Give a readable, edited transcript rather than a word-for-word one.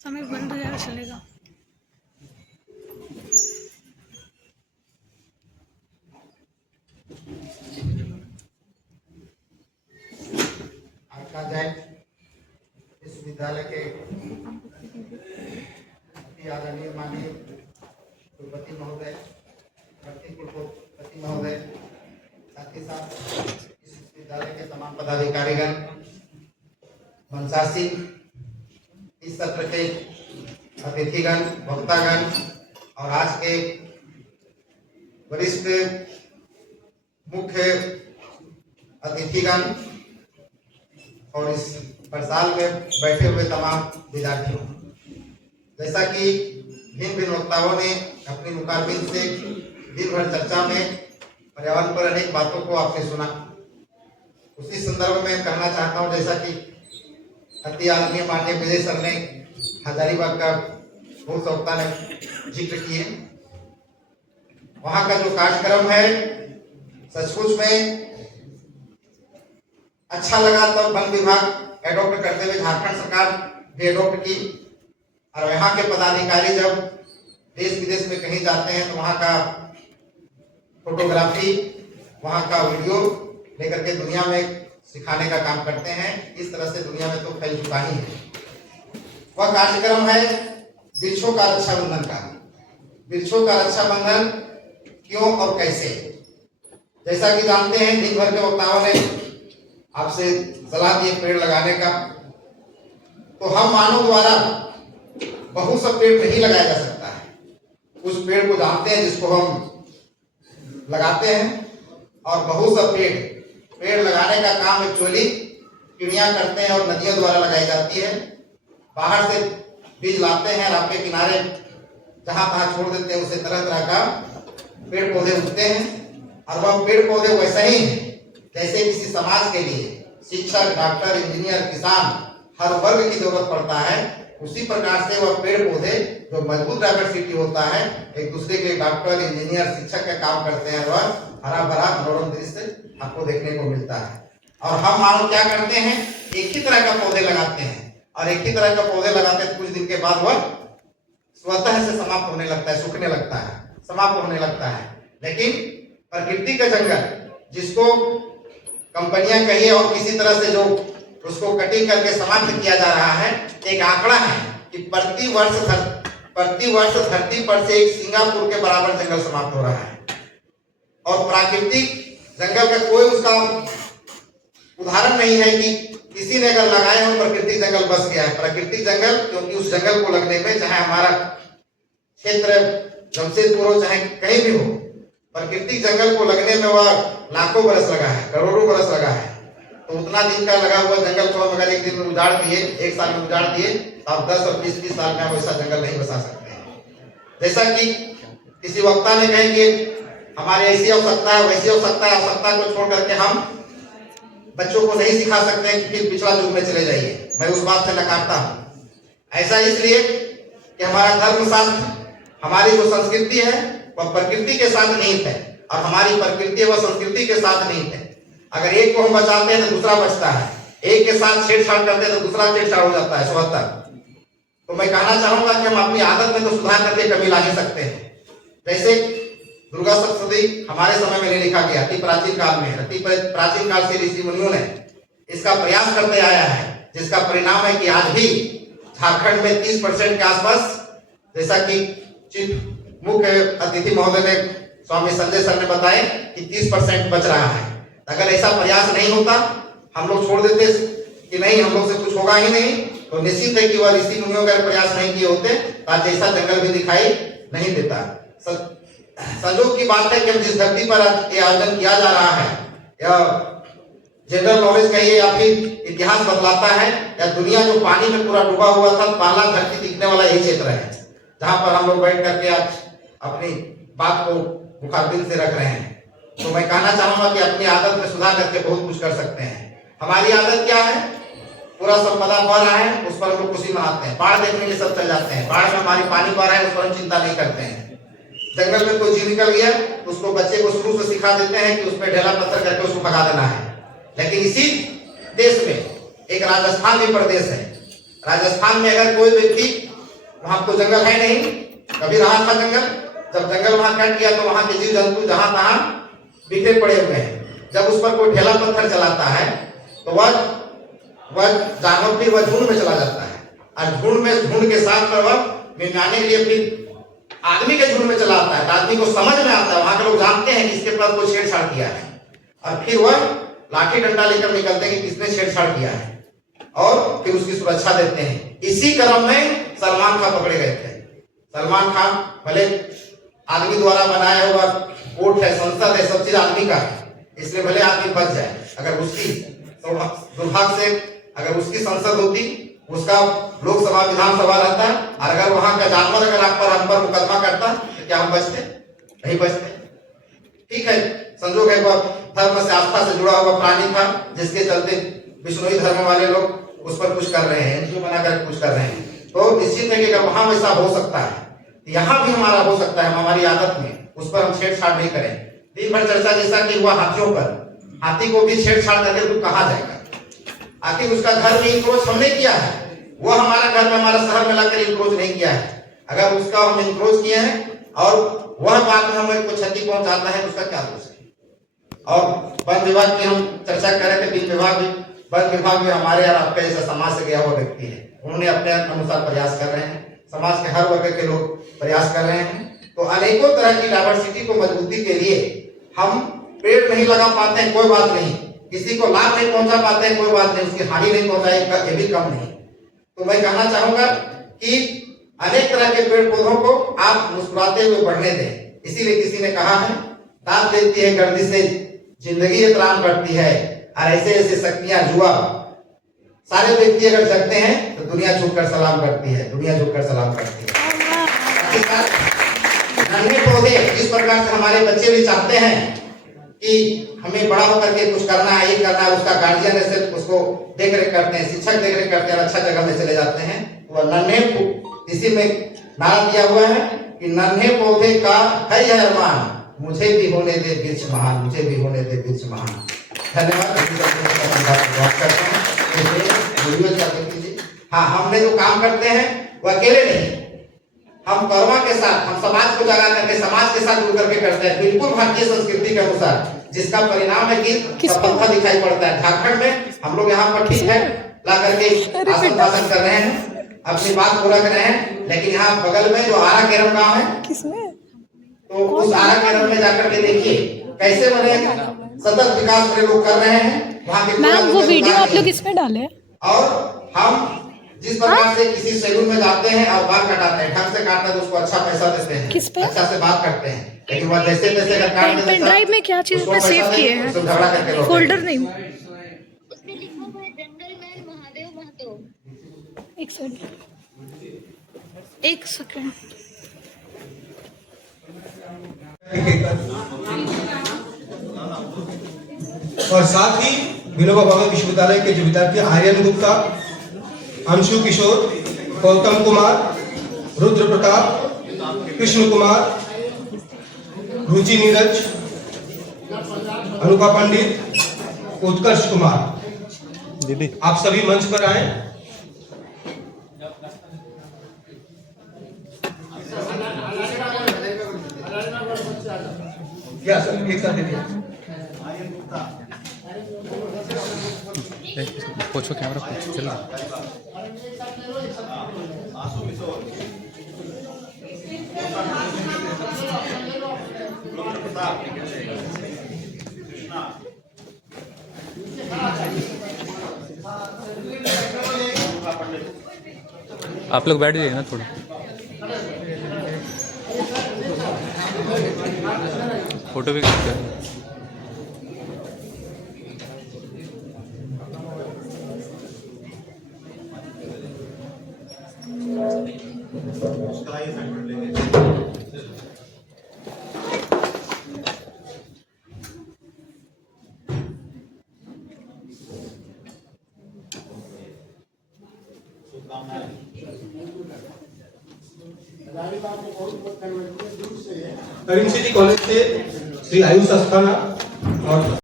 समय बंद हो जाएगा चलेगा। आज का जैन विश्वविद्यालय के अति आदरणीय माननीय कुलपति महोदय, भर्ती कुलपति महोदय, साथ ही साथ इस विश्वविद्यालय के तमाम पदाधिकारीगण, मनसासी, इस सत्र के अतिथिगण, वक्तागण और आज के वरिष्ठ मुख्य अतिथिगण और इस प्रसाल में बैठे हुए तमाम विद्यार्थियों, जैसा कि भिन्न भिन्न वक्ताओं ने अपनी मुखारबिन से दिन भर चर्चा में पर्यावरण पर अनेक बातों को आपने सुना, उसी संदर्भ में कहना चाहता हूं, जैसा कि अति आदरणीय माननीय विजय सर ने हजारीबाग का बहुत वक्ता ने जिक्र किए, वहां का जो कार्यक्रम है सचमुच में अच्छा लगा। तो वन विभाग एडॉप्ट करते हुए झारखंड सरकार भी एडॉप्ट की, और यहाँ के पदाधिकारी जब देश विदेश में कहीं जाते हैं तो वहाँ का फोटोग्राफी, वहाँ का वीडियो लेकर के दुनिया में सिखाने का काम करते हैं। इस तरह से दुनिया में तो फैल चुका ही है। वह कार्यक्रम है वृक्षों का रक्षाबंधन का। वृक्षों का रक्षाबंधन क्यों और कैसे, जैसा कि जानते हैं दिन भर के वक्ताओं ने आपसे सलाह दी पेड़ लगाने का, तो हम मानव द्वारा बहुत सा पेड़ नहीं लगाया जा सकता है। उस पेड़ को जानते हैं जिसको हम लगाते हैं, और बहुत सा पेड़ लगाने का काम एक्चुअली चिड़िया करते हैं और नदियों द्वारा लगाई जाती है। बाहर से बीज लाते हैं, रास्ते के किनारे जहां तहां छोड़ देते हैं, उससे तरह तरह का पेड़ पौधे उगते हैं। और वह पेड़ पौधे वैसे ही हैं जैसे किसी समाज के लिए शिक्षक, डॉक्टर, इंजीनियर, किसान, हर वर्ग की जरूरत पड़ता है। उसी प्रकार से वह पेड़ पौधे जो मजबूत डाइवर्सिटी होता है, एक दूसरे के डॉक्टर, इंजीनियर, शिक्षक का काम करते हैं, वह हरा भरा मनोरम दृश्य आपको देखने को मिलता है। और हम मानो क्या करते हैं, एक ही तरह का पौधे लगाते हैं, और एक ही तरह का पौधे लगाते हैं, कुछ दिन के बाद वह स्वतः से समाप्त होने लगता है, सूखने लगता है, समाप्त होने लगता है। लेकिन प्रकृति का जंगल, जिसको कंपनियां कहिए और किसी तरह से जो उसको कटिंग करके समाप्त किया जा रहा है, एक आंकड़ा है कि प्रति वर्ष धरती पर से एक सिंगापुर के बराबर जंगल समाप्त हो रहा है। और प्राकृतिक जंगल का कोई उसका उदाहरण नहीं है कि किसी ने अगर लगाए हो प्राकृतिक जंगल बस गया है। प्राकृतिक जंगल, क्योंकि उस जंगल को लगने में, चाहे हमारा क्षेत्र जमशेदपुर हो चाहे कहीं भी हो, प्राकृतिक जंगल को लगने में वह लाखों बरस लगा है, करोड़ों बरस लगा है। तो उतना दिन का लगा हुआ जंगल को हम अगर एक दिन में उजाड़ दिए, एक साल में उजाड़ दिए, तो आप 10 और 20 साल में आप ऐसा जंगल नहीं बसा सकते हैं। जैसा कि किसी वक्ता ने कहे कि हमारी ऐसी आवश्यकता है, वैसी आवश्यकता है, आवश्यकता को छोड़ करके हम बच्चों को नहीं सिखा सकते कि फिर पिछला युग में चले जाइए। मैं उस बात से नकारता हूँ। ऐसा इसलिए कि हमारा धर्मशास्त्र, हमारी जो संस्कृति है वह प्रकृति के साथ निहित है, और हमारी प्रकृति वह संस्कृति के साथ निहित है। अगर एक को हम बचाते हैं तो दूसरा बचता है, एक के साथ छेड़छाड़ करते हैं तो दूसरा छेड़छाड़ हो जाता है, स्वतः। तो मैं कहना चाहूंगा कि हम अपनी आदत में तो सुधार करके कमी ला ही सकते हैं। जैसे दुर्गा सप्तशती हमारे समय में नहीं लिखा गया, अति प्राचीन काल में, अति प्राचीन काल से ऋषि मुनियों ने इसका प्रयास करते आया है, जिसका परिणाम है कि आज भी झारखंड में 30% के आसपास, जैसा कि चीफ मुख्य अतिथि महोदय ने, स्वामी संजय सर ने बताया कि 30% बच रहा है। अगर ऐसा प्रयास नहीं होता, हम लोग छोड़ देते कि नहीं हम लोग से कुछ होगा ही नहीं, तो निश्चित है कि वह ऋषि मुनियों का प्रयास नहीं किए होते तो आज ऐसा जंगल भी दिखाई नहीं देता। संजोग की बात है कि जिस धरती पर ये आयोजन किया जा रहा है, या जनरल नॉलेज कहिए या फिर इतिहास बतलाता है, या दुनिया जो पानी में पूरा डूबा हुआ था, पहला धरती दिखने वाला यही क्षेत्र है, जहां पर हम लोग बैठ करके आज अपनी बात को मुखारबिन से रख रहे हैं। तो मैं कहना चाहूंगा कि अपनी आदत में सुधार करके बहुत कुछ कर सकते हैं। हमारी आदत क्या है, पूरा संपदा बढ़ रहा है उस पर हम लोग खुशी मनाते हैं, बाढ़ देखने के लिए सब चल जाते हैं, बाढ़ में हमारी पानी बढ़ रहा है उस पर हम चिंता नहीं करते हैं। जंगल में कोई जीव निकल गया तो उसको बच्चे को शुरू से सिखा देते हैं कि उसमें ढेला पत्थर करके उसको भगा देना है। लेकिन इसी देश में एक राजस्थान भी प्रदेश है, राजस्थान में अगर कोई व्यक्ति वहां तो जंगल है नहीं, कभी रहा था जंगल। जब जंगल वहां कट गया तो वहां के जीव जंतु जहां तहां बिखरे पड़े हुए हैं। जब उस पर कोई ढेला पत्थर चलाता है तो वह जानवर भी वह झुंड में चला जाता है, और झुंड के साथ में वह मिलाने के लिए फिर आदमी के झुंड में चला आता है। तो आदमी को समझ में आता है, वहां के लोग जानते हैं कि इसके पास कोई छेड़छाड़ किया है, और फिर वह लाठी डंडा लेकर निकलते हैं कि किसने छेड़छाड़ किया है, और फिर उसकी सुरक्षा देते हैं। इसी क्रम में सलमान खान पकड़े गए थे। सलमान खान भले आदमी द्वारा बनाया हुआ कोर्ट है, संसद है, सब चीज आदमी का है, इसलिए भले आदमी बच जाए। अगर उसकी दुर्भाग्य से अगर उसकी संसद होती, उसका लोकसभा विधानसभा रहता, और अगर वहां का जानवर अगर हम पर मुकदमा करता तो क्या हम बचते? नहीं बचते। ठीक है, संजोग है, वह धर्म से आस्था से जुड़ा हुआ प्राणी था, जिसके चलते विष्णुई धर्म वाले लोग उस पर कुछ कर रहे हैं, एनजीओ बनाकर कुछ कर रहे हैं। तो निश्चित है कि अगर वहां वैसा हो सकता है, यहाँ भी हमारा हो सकता है। हमारी आदत में उस पर हम छेड़छाड़ नहीं करें। दिन भर चर्चा जैसा कि हुआ हाथियों पर, हाथी को भी छेड़छाड़ करके तो कहा जाएगा? आखिर उसका घर में इंक्रोच हमने किया है, वो हमारा घर में हमारा शहर में लाकर इंक्रोच नहीं किया है। अगर उसका हम इंक्रोच किए हैं और वह बात में हमें कोई क्षति पहुंचाता है तो उसका क्या दोष है? और वन विभाग की हम चर्चा कर रहे थे। वन विभाग में हमारे और आपके जैसा समाज से गया हुआ व्यक्ति है, उन्होंने अपने अनुसार प्रयास कर रहे हैं, समाज के हर वर्ग के लोग प्रयास कर रहे हैं। तो अनेकों तरह की डाइवर्सिटी को मजबूती के लिए हम पेड़ नहीं लगा पाते हैं, कोई बात नहीं, किसी को लाभ नहीं पहुंचा पाते हैं, कोई बात नहीं, उसकी हानि नहीं पहुंचाएगा, ये भी कम नहीं। तो मैं कहना चाहूंगा कि अनेक तरह के पेड़ पौधों को आप मुस्कुराते हुए बढ़ने दें। इसीलिए किसी ने कहा है, दांत देती है गर्दी से जिंदगी एहतराम करती है, और ऐसे ऐसे शक्तियां जुआ सारे व्यक्ति अगर जगते हैं तो दुनिया झुककर सलाम करती है, दुनिया झुककर सलाम करती है। नन्हे पौधे जिस प्रकार से हमारे बच्चे भी चाहते हैं कि हमें बड़ा होकर के कुछ करना है, ये करना है, उसका गार्जियन ऐसे उसको देख रेख करते हैं, शिक्षक देख रेख करते हैं, अच्छा जगह में चले जाते हैं। तो नन्हे, इसी में नारा दिया हुआ है कि नन्हे पौधे का है यह अरमान, मुझे भी होने दे वृक्ष महान, मुझे भी होने दे वृक्ष महान। धन्यवाद। हाँ, हमने जो काम करते हैं वो अकेले नहीं, हम कर्मा के साथ, हम समाज को जगा करके समाज के साथ जुड़ करके करते हैं, बिल्कुल भारतीय संस्कृति के अनुसार, जिसका परिणाम है कि सफलता दिखाई पड़ता है। झारखंड में हम लोग यहाँ पर ठीक है ला करके आसन भाषण कर रहे हैं, अपनी बात पूरा कर रहे हैं, लेकिन यहाँ बगल में जो आरा केरम गाँव है, तो उस आरा केरम में जाकर के देखिए कैसे बने सतत विकास में लोग कर रहे हैं। वहाँ के मैम वो वीडियो आप लोग इसमें डाले, और हम जिस प्रकार से किसी सैलून में जाते हैं और बाल कटाते हैं, ढंग से काटते हैं तो उसको अच्छा पैसा देते हैं, किस पे? अच्छा से बात करते हैं, लेकिन वह जैसे तैसे अगर काट देते हैं, पेन ड्राइव में क्या चीज पे सेव किए हैं, झगड़ा करके लोग फोल्डर नहीं। उसमें लिखा हुआ है जंगल मैन महादेव महतो। एक सेकंड। और साथ ही विनोबा भावे विश्वविद्यालय के जो विद्यार्थी आर्यन गुप्ता, अंशु किशोर, गौतम कुमार, रुद्र प्रताप, कृष्ण कुमार, रुचि नीरज, अनुपा पंडित, उत्कर्ष कुमार, दीदी आप सभी मंच पर आए। क्या सर एक साथ दीजिए। पूछो कैमरा पूछो, चलो। आप लोग बैठ जाइए ना थोड़ा, फोटो भी खींचते हैं। करीम सिटी कॉलेज से श्री आयुष अस्थाना और